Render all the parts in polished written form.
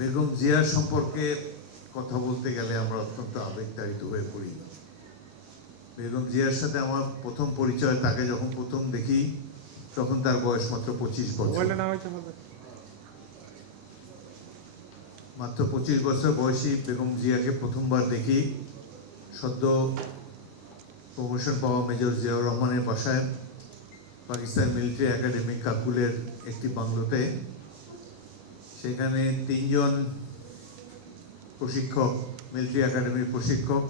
বেগম জিয়ার সম্পর্কে কথা বলতে গেলে আমরা অত্যন্ত আবেগতাড়িত হয়ে পড়ি। বেগম জিয়ার সাথে আমার প্রথম পরিচয়, তাকে যখন প্রথম দেখি তখন তার বয়স মাত্র 25 বছর। মাত্র 25 বছর বয়সী বেগম জিয়াকে প্রথমবার দেখি সদ্য প্রমোশন পাওয়া মেজর জিয়াউর রহমানের বাসায় পাকিস্তান মিলিটারি একাডেমি কাকুলের একটি বাংলোতে। সেখানে 3 জন প্রশিক্ষক, মিলিটারি একাডেমির প্রশিক্ষক,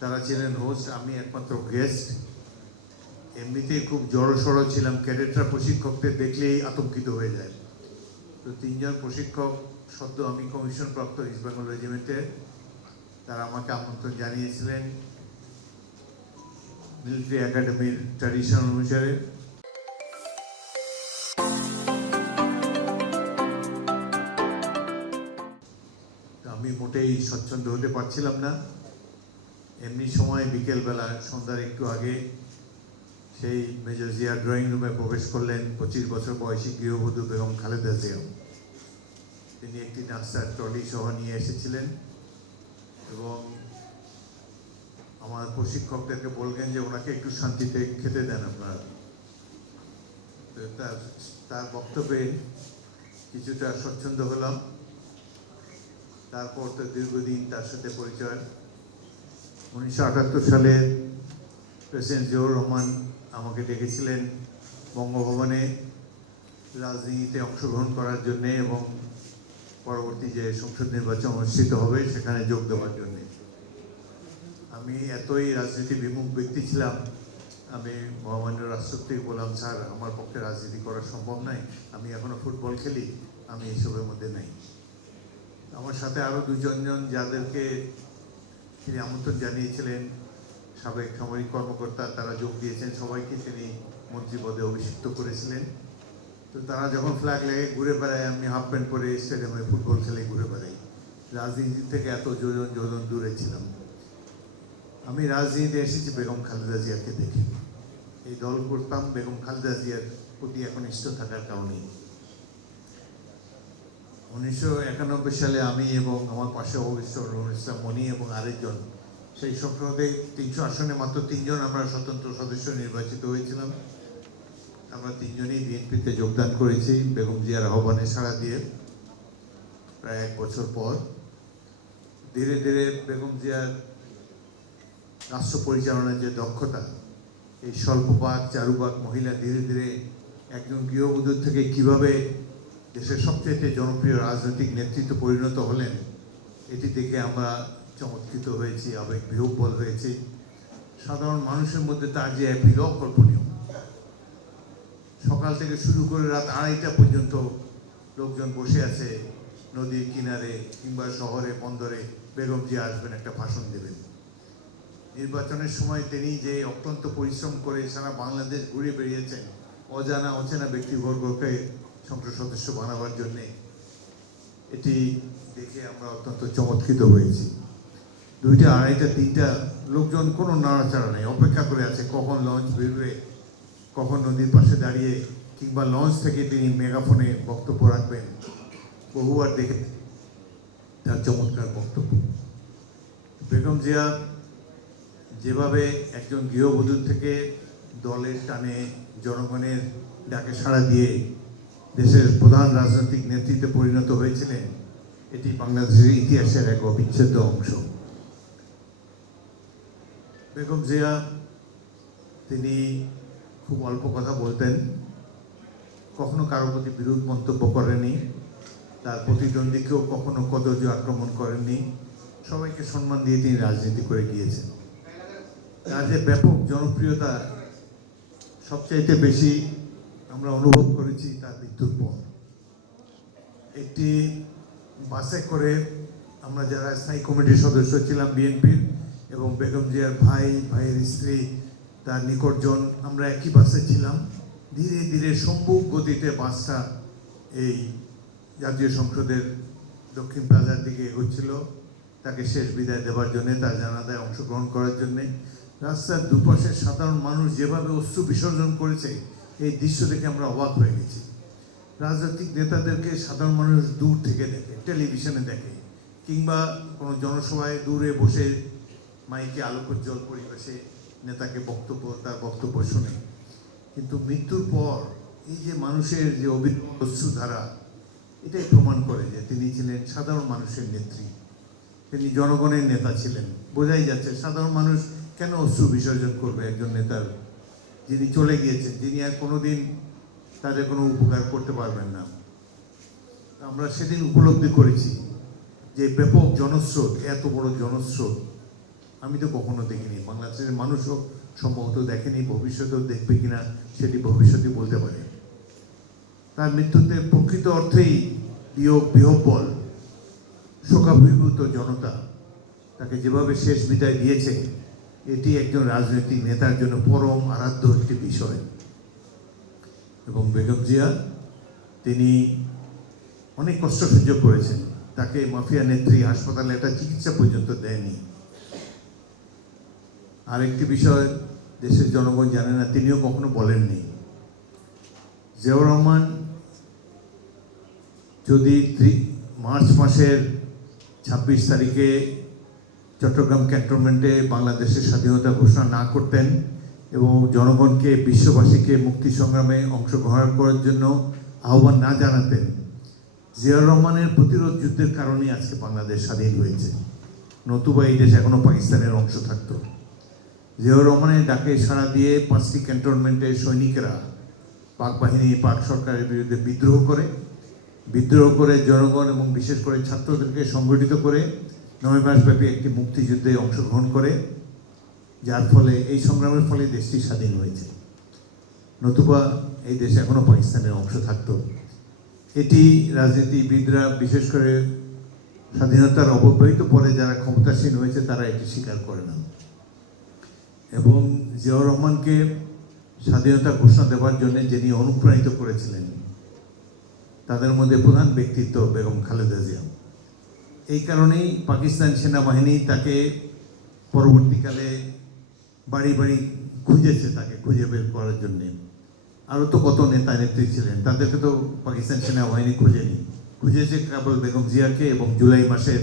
তারা ছিলেন হোস্ট, আমি একমাত্র গেস্ট। এমনিতেই খুব জড়সড় ছিলাম, ক্যাডেটরা প্রশিক্ষকদের দেখলেই আতঙ্কিত হয়ে যায়। তো 3 জন প্রশিক্ষক, সদ্য আমি কমিশন প্রাপ্ত ইস্ট বেঙ্গল রেজিমেন্টের, তারা আমাকে আমন্ত্রণ জানিয়েছিলেন মিলিটারি একাডেমির ট্র্যাডিশন অনুসারে। আমি মোটেই স্বচ্ছন্দ হতে পারছিলাম না। এমনি সময় বিকেলবেলা সন্ধ্যার একটু আগে সেই মেজর জিয়া ড্রয়িং রুমে প্রবেশ করলেন 25 বছর বয়সী গৃহবধূ বেগম খালেদা জিয়া। তিনি একটি নাস্তার ট্রলি সহ নিয়ে এসেছিলেন এবং আমার প্রশিক্ষকদেরকে বললেন যে ওনাকে একটু শান্তিতে খেতে দেন আপনারা। তার বক্তব্যে কিছুটা স্বচ্ছন্দ হলাম। তারপর তো দীর্ঘদিন তার সাথে পরিচয়। 1978 সালে প্রেসিডেন্ট জিয়াউর রহমান আমাকে ডেকেছিলেন বঙ্গভবনে রাজনীতিতে অংশগ্রহণ করার জন্যে এবং পরবর্তী যে সংসদ নির্বাচন অনুষ্ঠিত হবে সেখানে যোগ দেওয়ার জন্যে। আমি এতই রাজনীতি বিমুখ ব্যক্তি ছিলাম, আমি মহামান্য রাষ্ট্রপতিকে বললাম, স্যার আমার পক্ষে রাজনীতি করা সম্ভব নয়, আমি এখনও ফুটবল খেলি, আমি এসবের মধ্যে নাই। আমার সাথে আরও 2 জন যাদেরকে তিনি আমন্ত্রণ জানিয়েছিলেন, সাবেক সামরিক কর্মকর্তা, তারা যোগ দিয়েছেন। সবাইকে তিনি মন্ত্রী পদে অভিষিক্ত করেছিলেন। তো তারা যখন ফ্ল্যাগ লেগে ঘুরে বেড়ায়, আমি হাফ প্যান্ট পরে স্টেডিয়ামে ফুটবল খেলে ঘুরে বেড়াই। রাজনীতি থেকে এত যোজন দূরে ছিলাম। আমি রাজনীতিতে এসেছি বেগম খালেদা জিয়াকে দেখে। এই দল করতাম বেগম খালেদা জিয়ার প্রতি একনিষ্ঠ থাকার কারণে। 1991 সালে আমি এবং আমার পাশে অবস্থিত রুহুল ইসলাম মনি এবং আরেকজন, সেই সংসদে 300 আসনে মাত্র 3 জন আমরা স্বতন্ত্র সদস্য নির্বাচিত হয়েছিলাম। আমরা 3 জনই বিএনপিতে যোগদান করেছি বেগম জিয়ার আহ্বানে সাড়া দিয়ে। প্রায় 1 বছর পর ধীরে ধীরে বেগম জিয়ার রাষ্ট্র পরিচালনার যে দক্ষতা, এই স্বল্পবাক চারুবাক মহিলা ধীরে ধীরে একজন গৃহবধূ থেকে কিভাবে দেশের সবচেয়ে জনপ্রিয় রাজনৈতিক নেতৃত্ব পরিণত হলেন, এটি দেখে আমরা চমৎকৃত হয়েছি, আবেগ বিহ্বল হয়েছি। সাধারণ মানুষের মধ্যে তার যে অ্যাপিল অকল্পনীয়। সকাল থেকে শুরু করে রাত 2:30টা পর্যন্ত লোকজন বসে আছে নদীর কিনারে কিংবা শহরে বন্দরে, বেগম জিয়া আসবেন, একটা ভাষণ দেবেন। নির্বাচনের সময় তিনি যে অত্যন্ত পরিশ্রম করে সারা বাংলাদেশ ঘুরে বেরিয়েছেন অজানা অচেনা ব্যক্তিবর্গকে সংসদ সদস্য বানাবার জন্যে, এটি দেখে আমরা অত্যন্ত চমৎকৃত হয়েছি। 2টা, 2:30টা, 3টা লোকজন কোনো নাড়াচাড়া নেই, অপেক্ষা করে আছে কখন লঞ্চ বেরোবে, কখন নদীর পাশে দাঁড়িয়ে কিংবা লঞ্চ থেকে তিনি মেগাফোনে বক্তব্য রাখবেন। বহুবার দেখে তার চমৎকার বক্তব্য। বেগম জিয়া যেভাবে একজন গৃহবধূ থেকে দলের টানে জনগণের ডাকে সাড়া দিয়ে দেশের প্রধান রাজনৈতিক নেতৃত্বে পরিণত হয়েছিলেন, এটি বাংলাদেশের ইতিহাসের এক অবিচ্ছেদ্য অংশ। বেগম জিয়া তিনি খুব অল্প কথা বলতেন, কখনো কারো প্রতি বিরূপ মন্তব্য করেননি, তার প্রতিদ্বন্দ্বীকেও কখনো কদর্য আক্রমণ করেননি, সবাইকে সম্মান দিয়ে তিনি রাজনীতি করে গিয়েছেন। তার যে ব্যাপক জনপ্রিয়তা সবচাইতে বেশি আমরা অনুভব করেছি তার মৃত্যুর পর। একটি বাসে করে আমরা যারা স্থায়ী কমিটির সদস্য ছিলাম বিএনপির এবং বেগম জিয়ার ভাইয়ের স্ত্রী, তার নিকটজন, আমরা একই বাসে ছিলাম। ধীরে ধীরে সম্মুখ গতিতে বাসটা এই জাতীয় সংসদের দক্ষিণ প্লাজার দিকে এগোচ্ছিল তাকে শেষ বিদায় দেওয়ার জন্যে, তার জানাজায় অংশগ্রহণ করার জন্যে। রাস্তার দুপাশে সাধারণ মানুষ যেভাবে অশ্রু বিসর্জন করেছে, এই দৃশ্য দেখে আমরা অবাক হয়ে গেছি। রাজনৈতিক নেতাদেরকে সাধারণ মানুষ দূর থেকে দেখে, টেলিভিশনে দেখে, কিংবা কোনো জনসভায় দূরে বসে মাইকে আলোকোজ্জ্বল পরিবেশে নেতাকে তার বক্তব্য শুনে। কিন্তু মৃত্যুর পর এই যে মানুষের যে অশ্রুধারা, এটাই প্রমাণ করে যে তিনি ছিলেন সাধারণ মানুষের নেত্রী, তিনি জনগণের নেতা ছিলেন। বোঝাই যাচ্ছে সাধারণ মানুষ কেন অশ্রু বিসর্জন করবে একজন নেতার, যিনি চলে গিয়েছেন, যিনি আর কোনোদিন তাদের কোনো উপকার করতে পারবেন না। আমরা সেদিন উপলব্ধি করেছি যে ব্যাপক জনস্রোত, এত বড় জনস্রোত আমি তো কখনো দেখিনি, বাংলাদেশের মানুষও সম্ভবত দেখেনি, ভবিষ্যতেও দেখবে কিনা সেটি ভবিষ্যতে বলতে পারে। তার মৃত্যুতে প্রকৃত অর্থেই বিহ্বল শোকাভিভূত জনতা তাকে যেভাবে শেষ বিদায় দিয়েছে, এটি একজন রাজনৈতিক নেতার জন্য পরম আরাধ্য একটি বিষয়। এবং বেগম জিয়া তিনি অনেক কষ্ট সহ্য করেছেন, তাকে মাফিয়া নেত্রী হাসপাতালে একটা চিকিৎসা পর্যন্ত দেয়নি। আরেকটি বিষয় দেশের জনগণ জানে না, তিনিও কখনো বলেননি, জিয়াউর রহমান যদি মার্চ মাসের 26 তারিখে চট্টগ্রাম ক্যান্টনমেন্টে বাংলাদেশের স্বাধীনতা ঘোষণা না করতেন এবং জনগণকে, বিশ্ববাসীকে মুক্তি সংগ্রামে অংশগ্রহণ করার জন্য আহ্বান না জানাতেন, জিয়াউর রহমানের প্রতিরোধ যুদ্ধের কারণে আজকে বাংলাদেশ স্বাধীন হয়েছে, নতুবা এই দেশ এখনো পাকিস্তানের অংশ থাকত। জিয়াউর রহমানের ডাকে সাড়া দিয়ে 5টি ক্যান্টনমেন্টের সৈনিকেরা পাক বাহিনী, পাক সরকারের বিরুদ্ধে বিদ্রোহ করে জনগণ এবং বিশেষ করে ছাত্রদেরকে সংগঠিত করে 9 মাসব্যাপী একটি মুক্তিযুদ্ধে অংশগ্রহণ করে, যার ফলে এই সংগ্রামের ফলে দেশটি স্বাধীন হয়েছে, নতুবা এই দেশ এখনো পাকিস্তানের অংশ থাকত। এটি রাজনীতিবিদরা, বিশেষ করে স্বাধীনতার অব্যবহিত পরে যারা ক্ষমতাসীন হয়েছে, তারা এটি স্বীকার করে না। এবং জিয়াউর রহমানকে স্বাধীনতা ঘোষণা দেওয়ার জন্য যিনি অনুপ্রাণিত করেছিলেন, তাদের মধ্যে প্রধান ব্যক্তিত্ব বেগম খালেদা জিয়া। এই কারণেই পাকিস্তান সেনাবাহিনী তাকে পরবর্তীকালে বাড়ি বাড়ি খুঁজেছে, তাকে খুঁজে বের করার জন্যে। আরও তো কত নেতা নেত্রী ছিলেন, তাদেরকে তো পাকিস্তান সেনাবাহিনী খুঁজেছে কেবল বেগম জিয়াকে, এবং জুলাই মাসের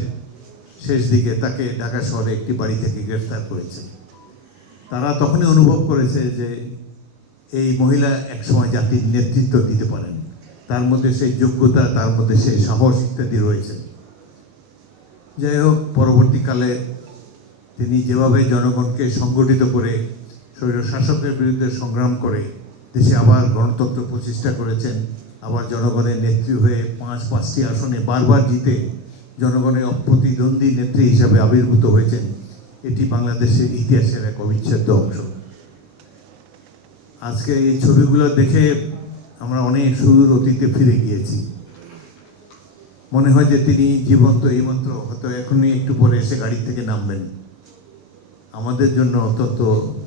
শেষ দিকে তাকে ঢাকা শহরে একটি বাড়ি থেকে গ্রেফতার করেছে। তারা তখনই অনুভব করেছে যে এই মহিলা একসময় জাতির নেতৃত্ব দিতে পারেন, তার মধ্যে সেই যোগ্যতা, তার মধ্যে সেই সাহস ইত্যাদি রয়েছে। যাই হোক, পরবর্তীকালে তিনি যেভাবে জনগণকে সংগঠিত করে স্বৈর শাসকের বিরুদ্ধে সংগ্রাম করে দেশে আবার গণতন্ত্র প্রতিষ্ঠা করেছেন, আবার জনগণের নেত্রী হয়ে 5টি আসনে বারবার জিতে জনগণের অপ্রতিদ্বন্দ্বী নেত্রী হিসাবে আবির্ভূত হয়েছেন, এটি বাংলাদেশের ইতিহাসের এক অবিচ্ছেদ্য অংশ। আজকে এই ছবিগুলো দেখে আমরা অনেক সুদূর অতীতে ফিরে গিয়েছি, মনে হয় যে তিনি জীবন্ত এই মাত্র, হয়তো এখনই একটু পরে এসে গাড়ি থেকে নামবেন। আমাদের জন্য অত্যন্ত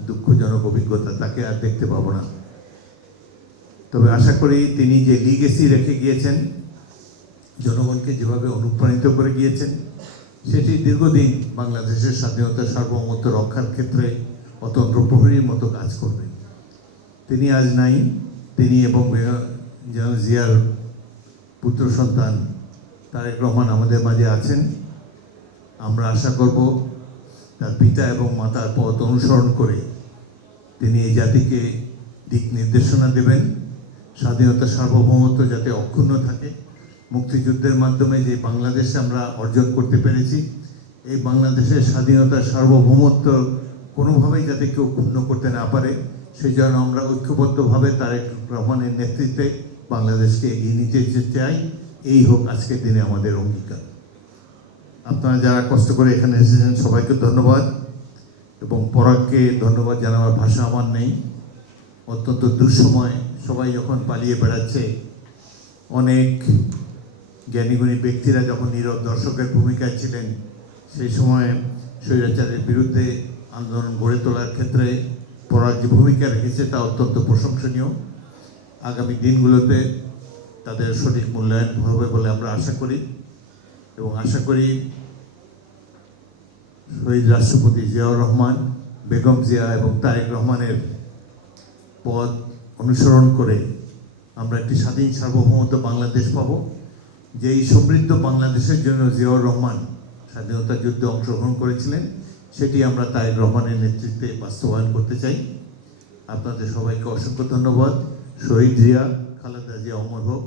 দুঃখজনক অভিজ্ঞতা, তাকে আর দেখতে পাবো না। তবে আশা করি তিনি যে লিগেসি রেখে গিয়েছেন, জনগণকে যেভাবে অনুপ্রাণিত করে গিয়েছেন, সেটি দীর্ঘদিন বাংলাদেশের স্বাধীনতা সার্বভৌমত্ব রক্ষার ক্ষেত্রে অতন্ত্র প্রহরীর মতো কাজ করবে। তিনি আজ নাই, তিনি এবং জিয়ার পুত্র সন্তান তারেক রহমান আমাদের মাঝে আছেন। আমরা আশা করব তার পিতা এবং মাতার পথ অনুসরণ করে তিনি এই জাতিকে দিক নির্দেশনা দেবেন, স্বাধীনতা সার্বভৌমত্ব যাতে অক্ষুণ্ণ থাকে। মুক্তিযুদ্ধের মাধ্যমে যে বাংলাদেশ আমরা অর্জন করতে পেরেছি, এই বাংলাদেশের স্বাধীনতা সার্বভৌমত্ব কোনোভাবেই যাতে কেউ ক্ষুণ্ণ করতে না পারে, সেই জন্য আমরা ঐক্যবদ্ধভাবে তারেক রহমানের নেতৃত্বে বাংলাদেশকে এগিয়ে নিতে চাই। এই হোক আজকের দিনে আমাদের অঙ্গীকার। আপনারা যারা কষ্ট করে এখানে এসেছেন সবাইকে ধন্যবাদ, এবং পরাগকে ধন্যবাদ জানাবার ভাষা আমার নেই। অত্যন্ত দুঃসময়, সবাই যখন পালিয়ে বেড়াচ্ছে, অনেক জ্ঞানীগুণী ব্যক্তিরা যখন নীরব দর্শকের ভূমিকায় ছিলেন, সেই সময় স্বৈরাচারের বিরুদ্ধে আন্দোলন গড়ে তোলার ক্ষেত্রে পরাগ যে ভূমিকা রেখেছে তা অত্যন্ত প্রশংসনীয়। আগামী দিনগুলোতে তাদের সঠিক মূল্যায়ন হবে বলে আমরা আশা করি, এবং আশা করি শহীদ রাষ্ট্রপতি জিয়াউর রহমান, বেগম জিয়া এবং তারেক রহমানের পথ অনুসরণ করে আমরা একটি স্বাধীন সার্বভৌমত্ব বাংলাদেশ পাব, যে এই সমৃদ্ধ বাংলাদেশের জন্য জিয়াউর রহমান স্বাধীনতা যুদ্ধে অংশগ্রহণ করেছিলেন, সেটি আমরা তারেক রহমানের নেতৃত্বে বাস্তবায়ন করতে চাই। আপনাদের সবাইকে অসংখ্য ধন্যবাদ। শহীদ জিয়া, খালেদা জিয়া অমর হোক,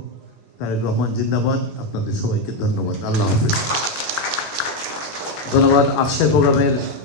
তারেক রহমান জিন্দাবাদ। আপনাদের সবাইকে ধন্যবাদ। আল্লাহ হাফেজ। ধন্যবাদ। আজকের প্রোগ্রামের